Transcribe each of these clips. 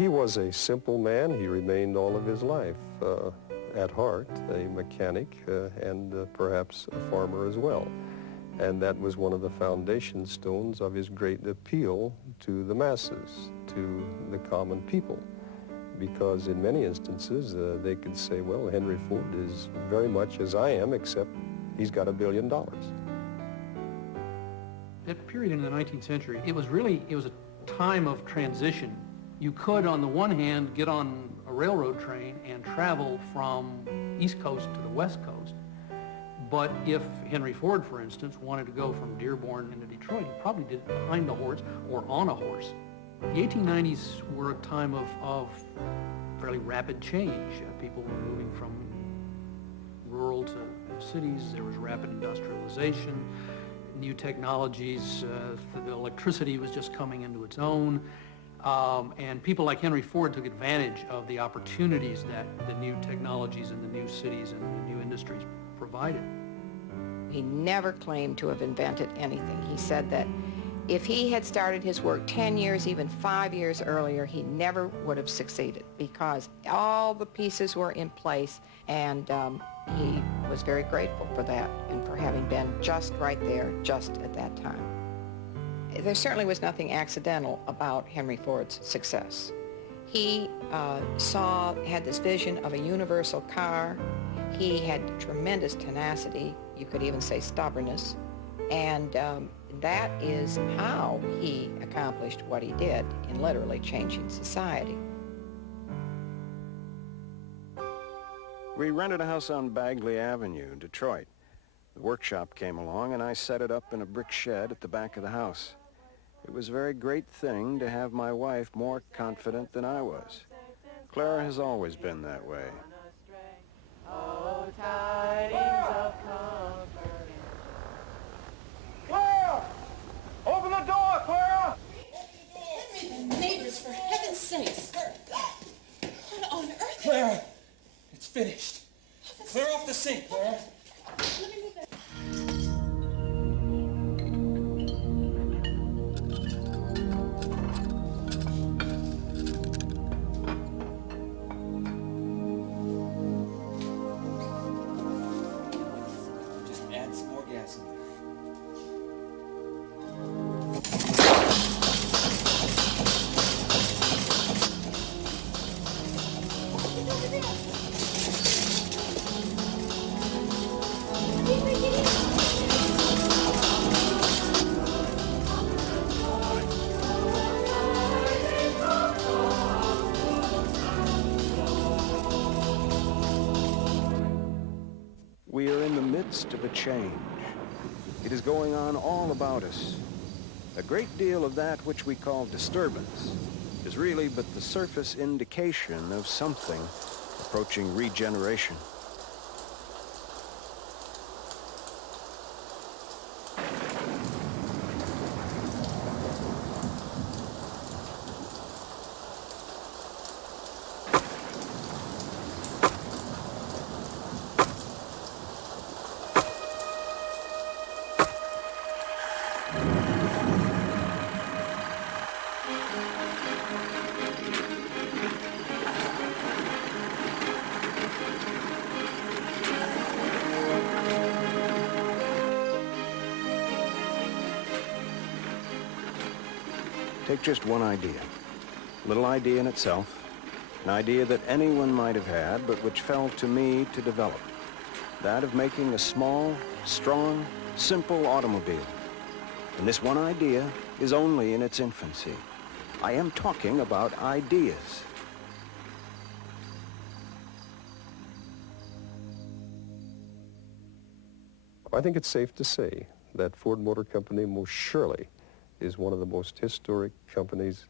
He was a simple man. He remained all of his life, at heart, a mechanic and perhaps a farmer as well. And that was one of the foundation stones of his great appeal to the masses, to the common people. Because in many instances, they could say, well, Henry Ford is very much as I am, except he's got $1 billion. That period in the 19th century, it was a time of transition. You could, on the one hand, get on a railroad train and travel from East Coast to the West Coast. But if Henry Ford, for instance, wanted to go from Dearborn into Detroit, he probably did it behind a horse or on a horse. The 1890s were a time of fairly rapid change. People were moving from rural to cities. There was rapid industrialization, new technologies. The electricity was just coming into its own. And people like Henry Ford took advantage of the opportunities that the new technologies and the new cities and the new industries provided. He never claimed to have invented anything. He said that if he had started his work 10 years, even 5 years earlier, he never would have succeeded because all the pieces were in place, and he was very grateful for that and for having been just right there, just at that time. There certainly was nothing accidental about Henry Ford's success. He had this vision of a universal car. He had tremendous tenacity, you could even say stubbornness, and that is how he accomplished what he did in literally changing society. We rented a house on Bagley Avenue, Detroit. The workshop came along and I set it up in a brick shed at the back of the house. It was a very great thing to have my wife more confident than I was. Clara has always been that way. Oh, tidings of comfort. Clara! Open the door, Clara! The neighbors, for heaven's sakes. What on earth? Clara, it's finished. Clear off the sink, Clara. Let me move that. Just add some more gas in there. We are in the midst of a change. It is going on all about us. A great deal of that which we call disturbance is really but the surface indication of something approaching regeneration. Take just one idea, a little idea in itself, an idea that anyone might have had, but which fell to me to develop, that of making a small, strong, simple automobile. And this one idea is only in its infancy. I am talking about ideas. I think it's safe to say that Ford Motor Company most surely is one of the most historic companies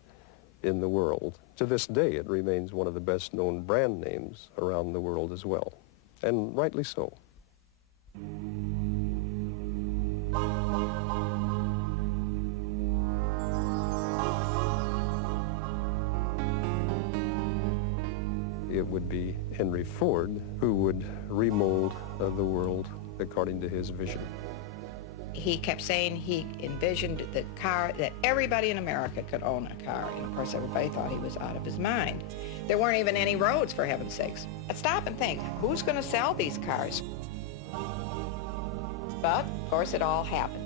in the world. To this day, it remains one of the best-known brand names around the world as well, and rightly so. It would be Henry Ford who would remold the world according to his vision. He kept saying he envisioned the car, that everybody in America could own a car. And of course, everybody thought he was out of his mind. There weren't even any roads, for heaven's sakes. But stop and think, who's going to sell these cars? But, of course, it all happened.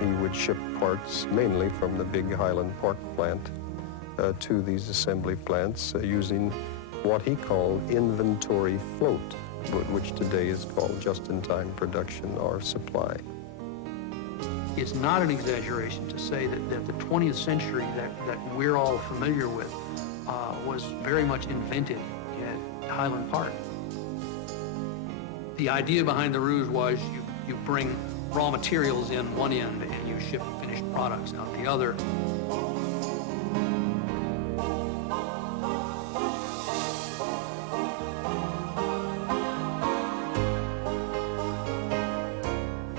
He would ship parts mainly from the big Highland Park plant to these assembly plants using what he called inventory float, which today is called just-in-time production or supply. It's not an exaggeration to say that the 20th century that we're all familiar with was very much invented at Highland Park. The idea behind the ruse was you bring raw materials in one end and you ship finished products out the other.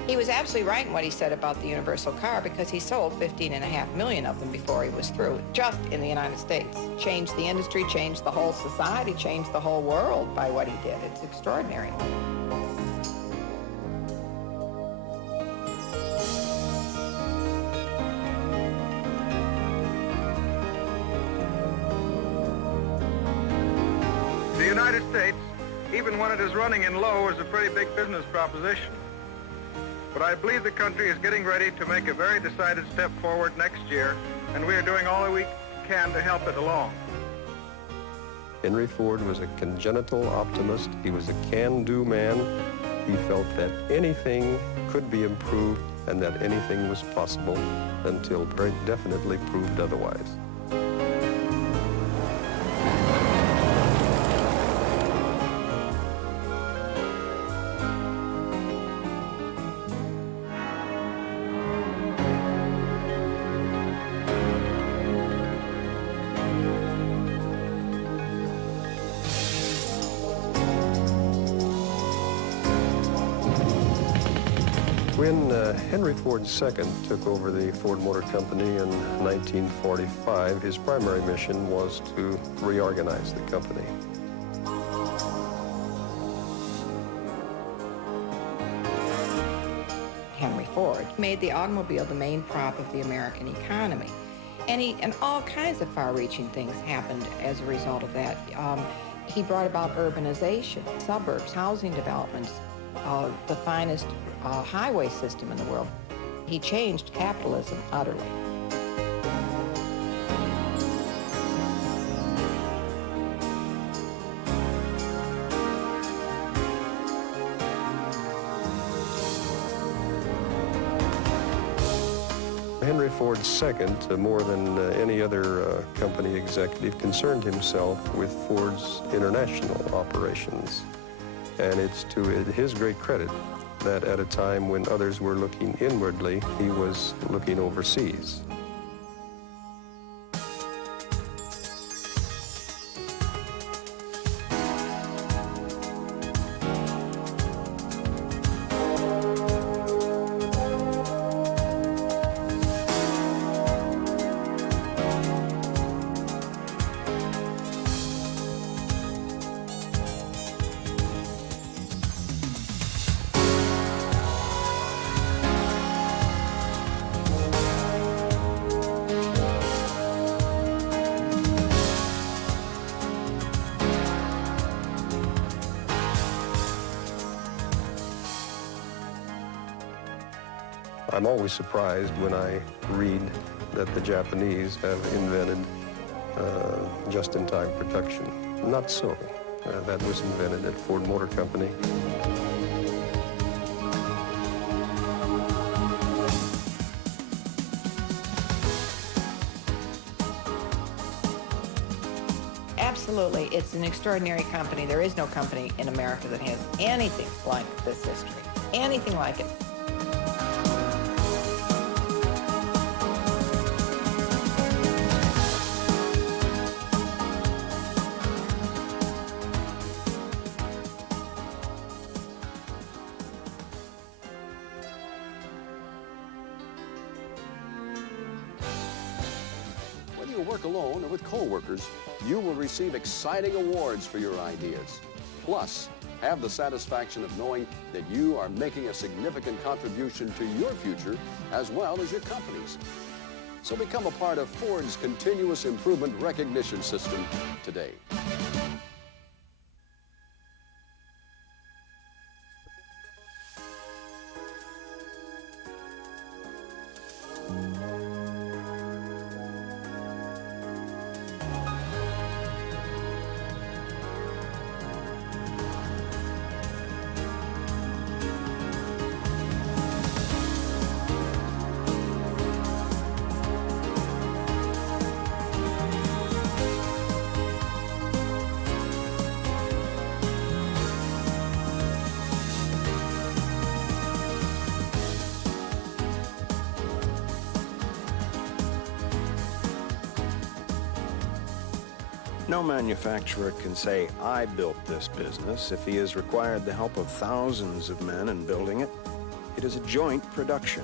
He was absolutely right in what he said about the universal car, because he sold 15.5 million of them before he was through, just in the United States. Changed the industry, changed the whole society, changed the whole world by what he did. It's extraordinary. The United States, even when it is running in low, is a pretty big business proposition. But I believe the country is getting ready to make a very decided step forward next year, and we are doing all that we can to help it along. Henry Ford was a congenital optimist. He was a can-do man. He felt that anything could be improved and that anything was possible until very definitely proved otherwise. When Henry Ford II took over the Ford Motor Company in 1945, his primary mission was to reorganize the company. Henry Ford made the automobile the main prop of the American economy. And all kinds of far-reaching things happened as a result of that. He brought about urbanization, suburbs, housing developments, the finest highway system in the world. He changed capitalism utterly. Henry Ford II, more than any other company executive, concerned himself with Ford's international operations. And it's to his great credit that at a time when others were looking inwardly, he was looking overseas. I'm always surprised when I read that the Japanese have invented just-in-time production. Not so. That was invented at Ford Motor Company. Absolutely, it's an extraordinary company. There is no company in America that has anything like this history, anything like it. work alone or with co-workers, you will receive exciting awards for your ideas. Plus, have the satisfaction of knowing that you are making a significant contribution to your future as well as your company's. So become a part of Ford's continuous improvement recognition system today. No manufacturer can say, I built this business, if he has required the help of thousands of men in building it. It is a joint production.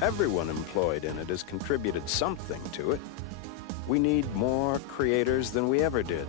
Everyone employed in it has contributed something to it. We need more creators than we ever did.